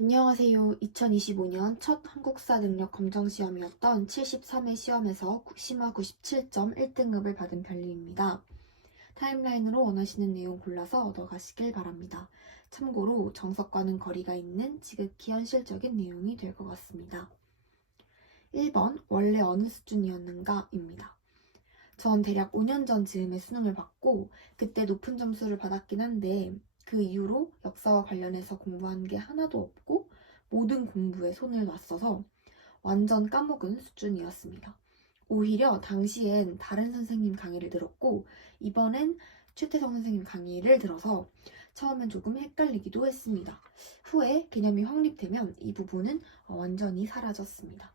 안녕하세요. 2025년 첫 한국사 능력 검정 시험이었던 73회 시험에서 심화 97점 1등급을 받은 별리입니다. 타임라인으로 원하시는 내용 골라서 넣어가시길 바랍니다. 참고로 정석과는 거리가 있는 지극히 현실적인 내용이 될 것 같습니다. 1번 원래 어느 수준이었는가 입니다. 전 대략 5년 전 즈음에 수능을 받고 그때 높은 점수를 받았긴 한데 그 이후로 역사와 관련해서 공부한 게 하나도 없고 모든 공부에 손을 놨어서 완전 까먹은 수준이었습니다. 오히려 당시엔 다른 선생님 강의를 들었고 이번엔 최태성 선생님 강의를 들어서 처음엔 조금 헷갈리기도 했습니다. 후에 개념이 확립되면 이 부분은 완전히 사라졌습니다.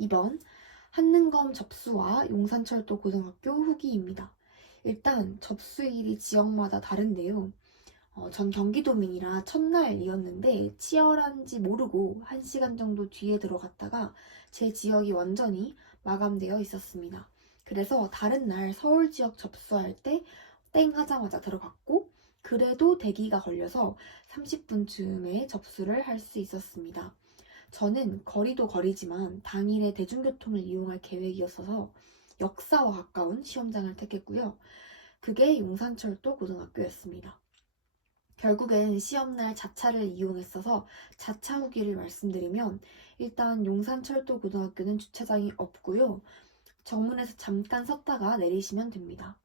2번 한능검 접수와 용산철도 고등학교 후기입니다. 일단 접수일이 지역마다 다른데요. 전 경기도민이라 첫날이었는데 치열한지 모르고 1시간 정도 뒤에 들어갔다가 제 지역이 완전히 마감되어 있었습니다. 그래서 다른 날 서울 지역 접수할 때 땡 하자마자 들어갔고 그래도 대기가 걸려서 30분쯤에 접수를 할 수 있었습니다. 저는 거리도 거리지만 당일에 대중교통을 이용할 계획이었어서 역사와 가까운 시험장을 택했고요. 그게 용산철도 고등학교였습니다. 결국엔 시험날 자차를 이용했어서 자차 후기를 말씀드리면 일단 용산철도 고등학교는 주차장이 없고요. 정문에서 잠깐 섰다가 내리시면 됩니다.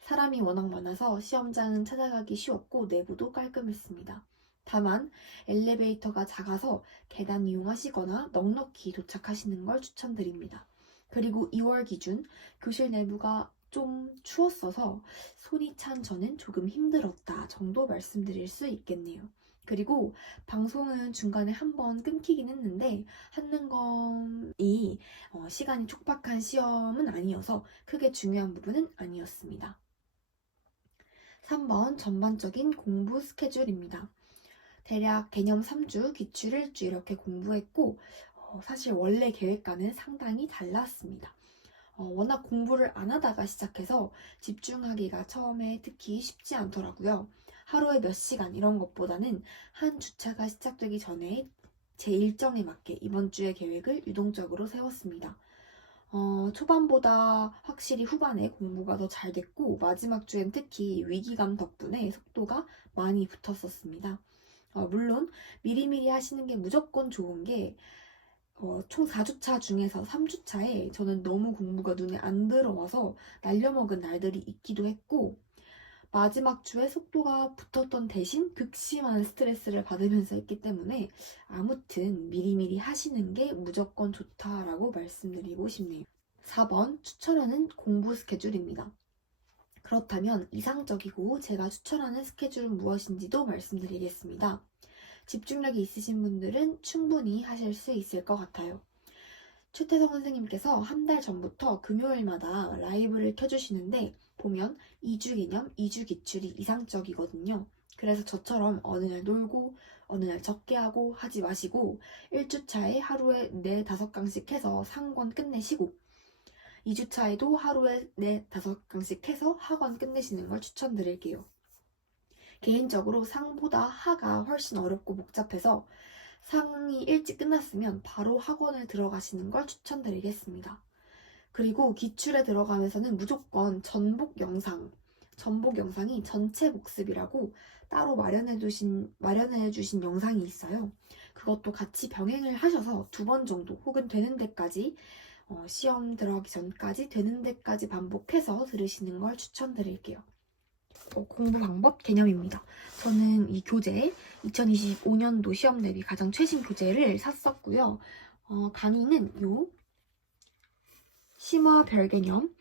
사람이 워낙 많아서 시험장은 찾아가기 쉬웠고 내부도 깔끔했습니다. 다만 엘리베이터가 작아서 계단 이용하시거나 넉넉히 도착하시는 걸 추천드립니다. 그리고 2월 기준 교실 내부가 좀 추웠어서 손이 찬 저는 조금 힘들었다 정도 말씀드릴 수 있겠네요. 그리고 방송은 중간에 한번 끊기긴 했는데 한능검이 시간이 촉박한 시험은 아니어서 크게 중요한 부분은 아니었습니다. 3번 전반적인 공부 스케줄입니다. 대략 개념 3주, 기출 1주 이렇게 공부했고 사실 원래 계획과는 상당히 달랐습니다. 워낙 공부를 안 하다가 시작해서 집중하기가 처음에 특히 쉽지 않더라고요. 하루에 몇 시간 이런 것보다는 한 주차가 시작되기 전에 제 일정에 맞게 이번 주의 계획을 유동적으로 세웠습니다. 초반보다 확실히 후반에 공부가 더 잘 됐고 마지막 주엔 특히 위기감 덕분에 속도가 많이 붙었었습니다. 물론 미리미리 하시는 게 무조건 좋은 게 총 4주차 중에서 3주차에 저는 너무 공부가 눈에 안 들어와서 날려먹은 날들이 있기도 했고 마지막 주에 속도가 붙었던 대신 극심한 스트레스를 받으면서 했기 때문에 아무튼 미리미리 하시는 게 무조건 좋다라고 말씀드리고 싶네요. 4번 추천하는 공부 스케줄입니다. 그렇다면 이상적이고 제가 추천하는 스케줄은 무엇인지도 말씀드리겠습니다. 집중력이 있으신 분들은 충분히 하실 수 있을 것 같아요. 최태성 선생님께서 한 달 전부터 금요일마다 라이브를 켜주시는데 보면 2주 개념, 2주 기출이 이상적이거든요. 그래서 저처럼 어느 날 놀고 어느 날 적게 하고 하지 마시고 1주차에 하루에 4, 5강씩 해서 상권 끝내시고 2주차에도 하루에 4, 5강씩 해서 하권 끝내시는 걸 추천드릴게요. 개인적으로 상보다 하가 훨씬 어렵고 복잡해서 상이 일찍 끝났으면 바로 학원을 들어가시는 걸 추천드리겠습니다. 그리고 기출에 들어가면서는 무조건 전복 영상이 전체 복습이라고 따로 마련해주신 영상이 있어요. 그것도 같이 병행을 하셔서 2번 정도 혹은 되는 데까지 시험 들어가기 전까지 되는 데까지 반복해서 들으시는 걸 추천드릴게요. 공부 방법 개념입니다. 저는 이 교재 2025년도 시험 대비 가장 최신 교재를 샀었고요. 강의는 요 심화 별개념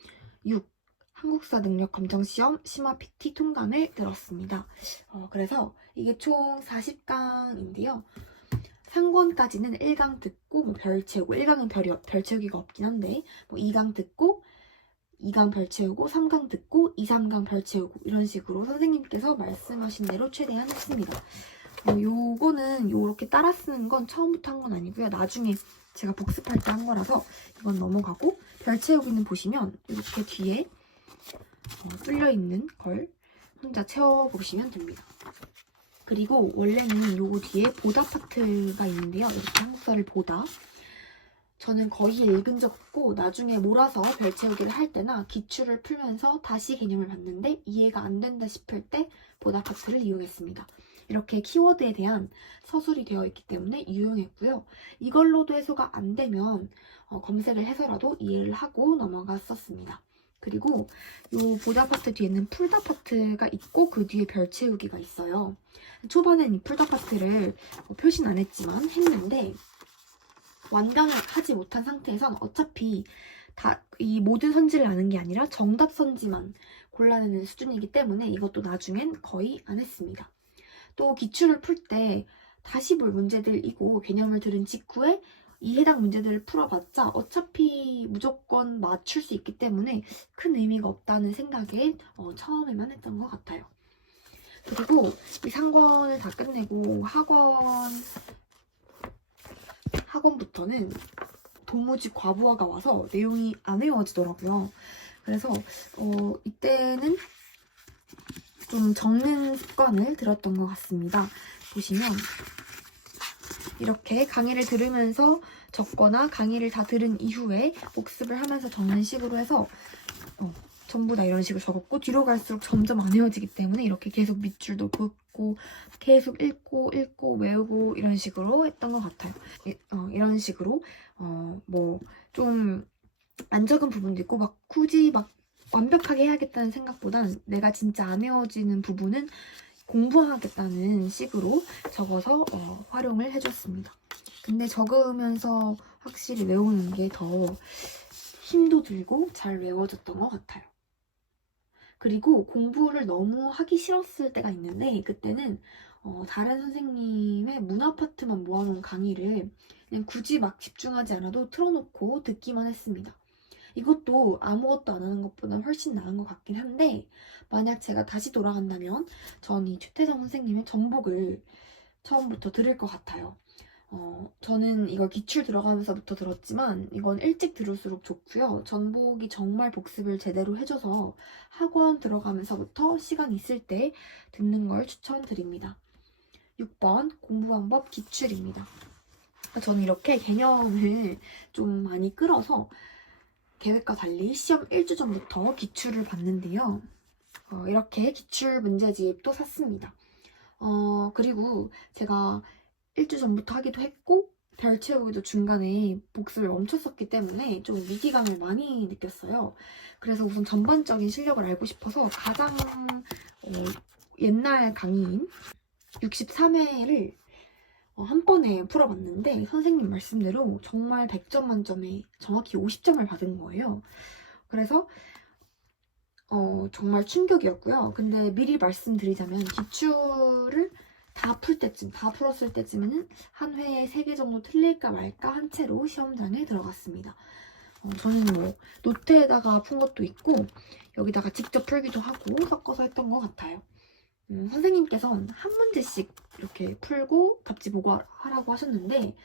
6 한국사 능력 검정 시험 심화 PT 통강을 들었습니다. 그래서 이게 총 40강인데요. 상권까지는 1강 듣고 별 채우고 1강은 별 채우기가 없긴 한데 2강 듣고 2강 별 채우고 3강 듣고 2, 3강 별 채우고 이런 식으로 선생님께서 말씀하신 대로 최대한 했습니다. 요거는 요렇게 따라 쓰는 건 처음부터 한 건 아니고요. 나중에 제가 복습할 때 한 거라서 이건 넘어가고 별 채우기는 보시면 이렇게 뒤에 뚫려 있는 걸 혼자 채워보시면 됩니다. 그리고 원래는 요거 뒤에 보다 파트가 있는데요. 이렇게 한국사를 보다. 저는 거의 읽은 적 없고 나중에 몰아서 별 채우기를 할 때나 기출을 풀면서 다시 개념을 봤는데 이해가 안 된다 싶을 때 보다 파트를 이용했습니다. 이렇게 키워드에 대한 서술이 되어 있기 때문에 유용했고요. 이걸로도 해소가 안 되면 검색을 해서라도 이해를 하고 넘어갔었습니다. 그리고 이 보다 파트 뒤에는 풀다 파트가 있고 그 뒤에 별 채우기가 있어요. 초반엔 이 풀다 파트를 표시는 안 했지만 했는데 완강을 하지 못한 상태에선 어차피 이 모든 선지를 아는 게 아니라 정답 선지만 골라내는 수준이기 때문에 이것도 나중엔 거의 안 했습니다. 또 기출을 풀 때 다시 볼 문제들이고 개념을 들은 직후에 이 해당 문제들을 풀어봤자 어차피 무조건 맞출 수 있기 때문에 큰 의미가 없다는 생각에 처음에만 했던 것 같아요. 그리고 이 상권을 다 끝내고 학원부터는 도무지 과부하가 와서 내용이 안 외워지더라고요. 그래서 이때는 좀 적는 습관을 들였던 것 같습니다. 보시면 이렇게 강의를 들으면서 적거나 강의를 다 들은 이후에 복습을 하면서 적는 식으로 해서 전부 다 이런 식으로 적었고 뒤로 갈수록 점점 안 외워지기 때문에 이렇게 계속 밑줄도 긋고 계속 읽고 외우고 이런 식으로 했던 것 같아요. 이런 식으로 뭐 좀 안 적은 부분도 있고 막 굳이 막 완벽하게 해야겠다는 생각보단 내가 진짜 안 외워지는 부분은 공부하겠다는 식으로 적어서 활용을 해줬습니다. 근데 적으면서 확실히 외우는 게 더 힘도 들고 잘 외워졌던 것 같아요. 그리고 공부를 너무 하기 싫었을 때가 있는데 그때는 다른 선생님의 문화 파트만 모아놓은 강의를 그냥 굳이 막 집중하지 않아도 틀어놓고 듣기만 했습니다. 이것도 아무것도 안 하는 것보다 훨씬 나은 것 같긴 한데 만약 제가 다시 돌아간다면 전 이 최태성 선생님의 전복을 처음부터 들을 것 같아요. 저는 이걸 기출 들어가면서부터 들었지만 이건 일찍 들을수록 좋고요. 전복이 정말 복습을 제대로 해줘서 학원 들어가면서부터 시간 있을 때 듣는 걸 추천드립니다. 6번 공부 방법 기출입니다. 저는 이렇게 개념을 좀 많이 끌어서 계획과 달리 시험 1주 전부터 기출을 봤는데요. 이렇게 기출 문제집도 샀습니다. 그리고 제가 1주 전부터 하기도 했고 별 채우기도 중간에 복습을 멈췄었기 때문에 좀 위기감을 많이 느꼈어요. 그래서 우선 전반적인 실력을 알고 싶어서 가장 옛날 강의인 63회를 한 번에 풀어봤는데 선생님 말씀대로 정말 100점 만점에 정확히 50점을 받은 거예요. 그래서 정말 충격이었고요. 근데 미리 말씀드리자면 기출을 다 풀었을 때쯤에는 한 회에 3개 정도 틀릴까 말까 한 채로 시험장에 들어갔습니다. 저는 뭐 노트에다가 푼 것도 있고 여기다가 직접 풀기도 하고 섞어서 했던 것 같아요. 선생님께서는 한 문제씩 이렇게 풀고 답지 보고 하라고 하셨는데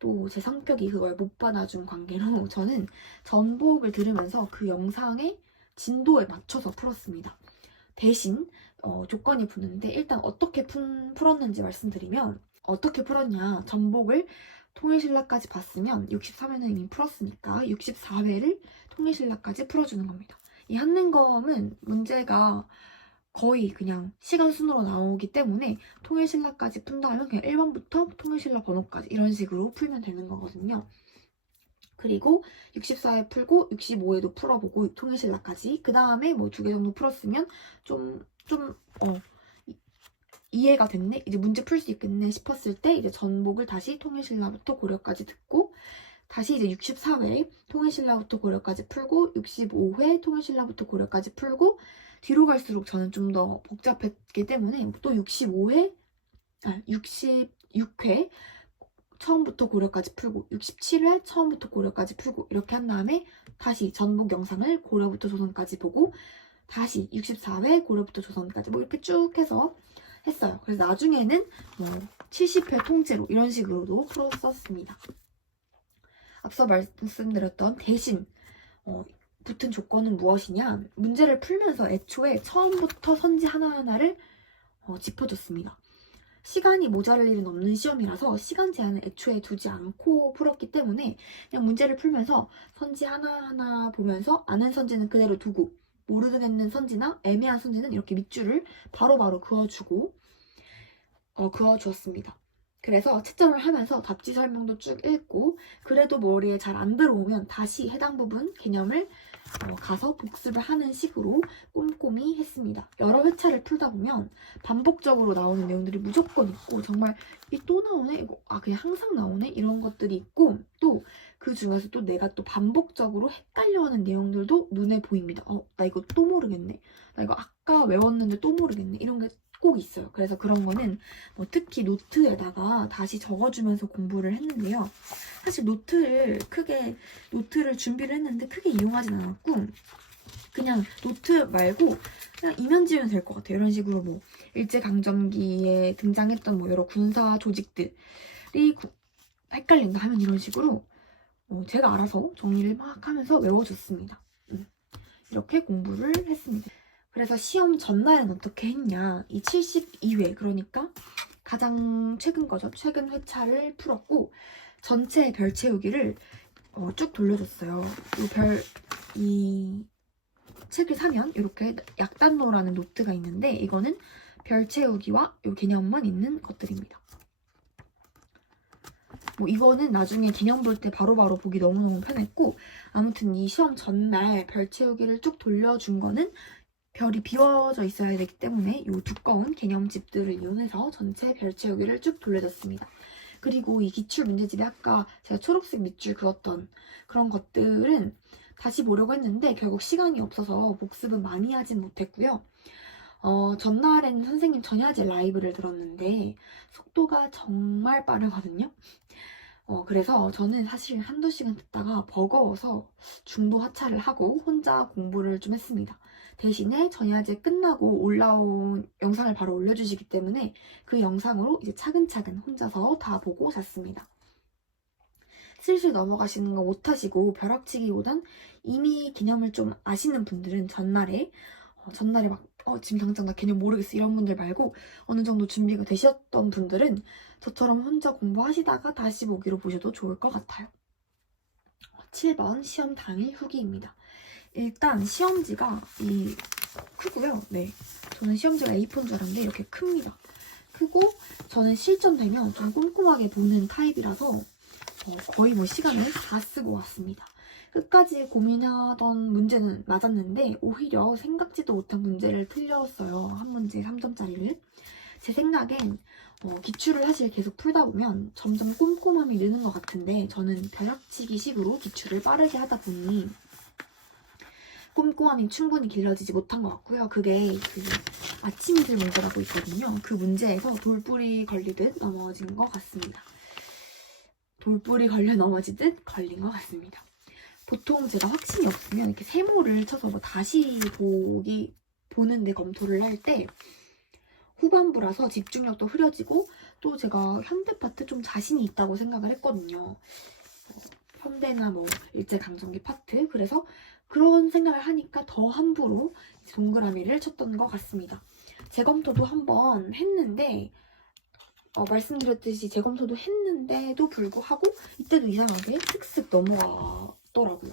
또 제 성격이 그걸 못 받아준 관계로 저는 전복을 들으면서 그 영상의 진도에 맞춰서 풀었습니다. 대신 조건이 붙는데 일단 어떻게 풀었는지 말씀드리면 어떻게 풀었냐 전복을 통일신라까지 봤으면 63회는 이미 풀었으니까 64회를 통일신라까지 풀어주는 겁니다. 이 한능검은 문제가 거의 그냥 시간 순으로 나오기 때문에 통일신라까지 푼다면 그냥 1번부터 통일신라 번호까지 이런 식으로 풀면 되는 거거든요. 그리고 64회 풀고 65회도 풀어보고 통일신라까지 그 다음에 뭐 2개 정도 풀었으면 좀 이해가 됐네? 이제 문제 풀 수 있겠네 싶었을 때 이제 전복을 다시 통일신라부터 고려까지 듣고 다시 이제 64회 통일신라부터 고려까지 풀고 65회 통일신라부터 고려까지 풀고 뒤로 갈수록 저는 좀 더 복잡했기 때문에 또 66회 처음부터 고려까지 풀고 67회 처음부터 고려까지 풀고 이렇게 한 다음에 다시 전복 영상을 고려부터 조선까지 보고 다시 64회 고려부터 조선까지 뭐 이렇게 쭉 해서 했어요. 그래서 나중에는 뭐 70회 통째로 이런 식으로도 풀었었습니다. 앞서 말씀드렸던 대신 붙은 조건은 무엇이냐? 문제를 풀면서 애초에 처음부터 선지 하나하나를 짚어줬습니다. 시간이 모자랄 일은 없는 시험이라서 시간 제한을 애초에 두지 않고 풀었기 때문에 그냥 문제를 풀면서 선지 하나하나 보면서 아는 선지는 그대로 두고 모르겠는 선지나 애매한 선지는 이렇게 밑줄을 바로바로 그어주었습니다. 그래서 채점을 하면서 답지 설명도 쭉 읽고 그래도 머리에 잘 안 들어오면 다시 해당 부분 개념을 가서 복습을 하는 식으로 꼼꼼히 했습니다. 여러 회차를 풀다 보면 반복적으로 나오는 내용들이 무조건 있고 정말 이 또 나오네? 이거 그냥 항상 나오네? 이런 것들이 있고 또 그 중에서 또 내가 또 반복적으로 헷갈려하는 내용들도 눈에 보입니다. 나 이거 또 모르겠네. 나 이거 아까 외웠는데 또 모르겠네. 이런 게 꼭 있어요. 그래서 그런 거는 특히 노트에다가 다시 적어주면서 공부를 했는데요. 사실 노트를 준비를 했는데 크게 이용하진 않았고 그냥 노트 말고 그냥 이면지면 될 것 같아요. 이런 식으로 일제강점기에 등장했던 여러 군사 조직들이 헷갈린다 하면 이런 식으로 제가 알아서 정리를 막 하면서 외워줬습니다. 이렇게 공부를 했습니다. 그래서 시험 전날은 어떻게 했냐. 이 72회 그러니까 가장 최근 거죠. 최근 회차를 풀었고 전체 별 채우기를 쭉 돌려줬어요. 이 책을 사면 이렇게 약단노라는 노트가 있는데 이거는 별 채우기와 이 개념만 있는 것들입니다. 이거는 나중에 개념 볼 때 바로바로 보기 너무너무 편했고 아무튼 이 시험 전날 별 채우기를 쭉 돌려준 거는 별이 비워져 있어야 되기 때문에 이 두꺼운 개념집들을 이용해서 전체 별 채우기를 쭉 돌려줬습니다. 그리고 이 기출 문제집에 아까 제가 초록색 밑줄 그었던 그런 것들은 다시 보려고 했는데 결국 시간이 없어서 복습은 많이 하진 못했고요. 전날에는 선생님 전야제 라이브를 들었는데 속도가 정말 빠르거든요. 그래서 저는 사실 한두 시간 듣다가 버거워서 중도 하차를 하고 혼자 공부를 좀 했습니다. 대신에 전야제 끝나고 올라온 영상을 바로 올려주시기 때문에 그 영상으로 이제 차근차근 혼자서 다 보고 잤습니다. 슬슬 넘어가시는 거 못하시고 벼락치기보단 이미 개념을 좀 아시는 분들은 전날에 막 지금 당장 나 개념 모르겠어 이런 분들 말고 어느 정도 준비가 되셨던 분들은 저처럼 혼자 공부하시다가 다시 보기로 보셔도 좋을 것 같아요. 7번 시험 당일 후기입니다. 일단 시험지가 크고요. 네, 저는 시험지가 A4인 줄 알았는데 이렇게 큽니다. 크고 저는 실전되면 좀 꼼꼼하게 보는 타입이라서 거의 시간을 다 쓰고 왔습니다. 끝까지 고민하던 문제는 맞았는데 오히려 생각지도 못한 문제를 틀렸어요. 한 문제 3점짜리를. 제 생각엔 기출을 사실 계속 풀다 보면 점점 꼼꼼함이 느는 것 같은데 저는 벼락치기식으로 기출을 빠르게 하다 보니 꼼꼼함이 충분히 길러지지 못한 것 같고요. 그게 아침 이슬 문제라고 있거든요. 그 문제에서 돌뿌리 걸리듯 넘어진 것 같습니다. 돌뿌리 걸려 넘어지듯 걸린 것 같습니다. 보통 제가 확신이 없으면 이렇게 세모를 쳐서 다시 보는데 검토를 할 때 후반부라서 집중력도 흐려지고 또 제가 현대 파트 좀 자신이 있다고 생각을 했거든요. 현대나 일제강점기 파트. 그래서 그런 생각을 하니까 더 함부로 동그라미를 쳤던 것 같습니다. 재검토도 한번 했는데 말씀드렸듯이 재검토도 했는데도 불구하고 이때도 이상하게 슥슥 넘어가더라고요.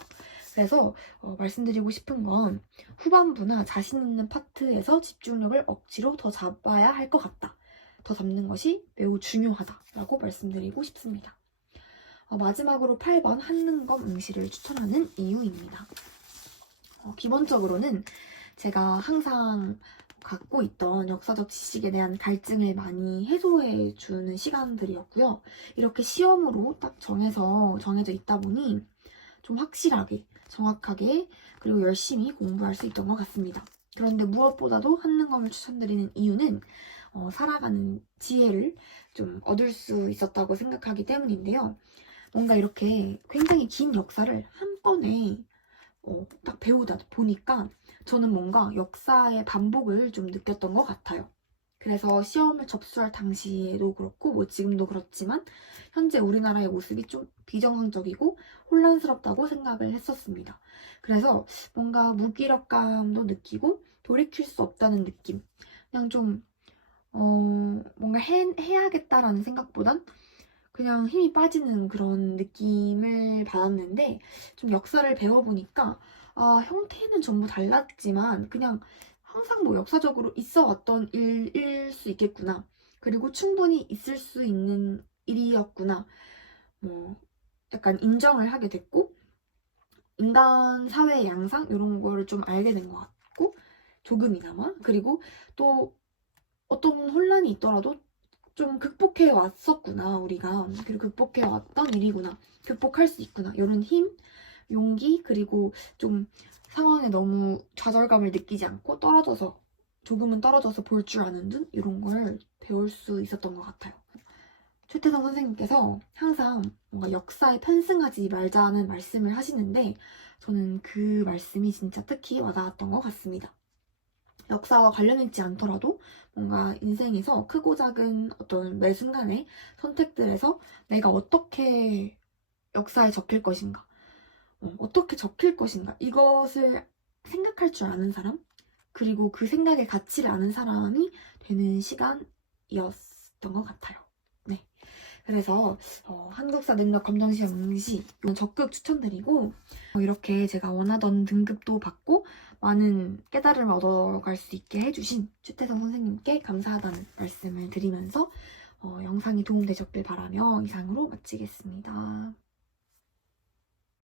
그래서 말씀드리고 싶은 건 후반부나 자신 있는 파트에서 집중력을 억지로 더 잡아야 할 것 같다. 더 잡는 것이 매우 중요하다라고 말씀드리고 싶습니다. 마지막으로 8번 한능검 응시를 추천하는 이유입니다. 기본적으로는 제가 항상 갖고 있던 역사적 지식에 대한 갈증을 많이 해소해주는 시간들이었고요. 이렇게 시험으로 딱 정해져 있다 보니 좀 확실하게, 정확하게, 그리고 열심히 공부할 수 있던 것 같습니다. 그런데 무엇보다도 한능검을 추천드리는 이유는 살아가는 지혜를 좀 얻을 수 있었다고 생각하기 때문인데요. 뭔가 이렇게 굉장히 긴 역사를 한 번에 딱 배우다 보니까 저는 뭔가 역사의 반복을 좀 느꼈던 것 같아요. 그래서 시험을 접수할 당시에도 그렇고 지금도 그렇지만 현재 우리나라의 모습이 좀 비정상적이고 혼란스럽다고 생각을 했었습니다. 그래서 뭔가 무기력감도 느끼고 돌이킬 수 없다는 느낌, 그냥 좀 뭔가 해야겠다라는 생각보단 그냥 힘이 빠지는 그런 느낌을 받았는데 좀 역사를 배워보니까 형태는 전부 달랐지만 그냥 항상 뭐 역사적으로 있어 왔던 일일 수 있겠구나. 그리고 충분히 있을 수 있는 일이었구나. 뭐 약간 인정을 하게 됐고 인간 사회의 양상 이런 거를 좀 알게 된 것 같고 조금이나마 그리고 또 어떤 혼란이 있더라도 좀 극복해 왔었구나 우리가 그리고 극복해 왔던 일이구나 극복할 수 있구나 이런 힘, 용기 그리고 좀 상황에 너무 좌절감을 느끼지 않고 조금은 떨어져서 볼 줄 아는 듯 이런 걸 배울 수 있었던 것 같아요. 최태성 선생님께서 항상 뭔가 역사에 편승하지 말자는 말씀을 하시는데 저는 그 말씀이 진짜 특히 와닿았던 것 같습니다. 역사와 관련 있지 않더라도 뭔가 인생에서 크고 작은 어떤 매 순간의 선택들에서 내가 어떻게 역사에 적힐 것인가, 어떻게 적힐 것인가, 이것을 생각할 줄 아는 사람, 그리고 그 생각의 가치를 아는 사람이 되는 시간이었던 것 같아요. 네. 그래서 한국사 능력 검정시험 응시 적극 추천드리고 이렇게 제가 원하던 등급도 받고 많은 깨달음을 얻어갈 수 있게 해주신 최태성 선생님께 감사하다는 말씀을 드리면서 영상이 도움되셨길 바라며 이상으로 마치겠습니다.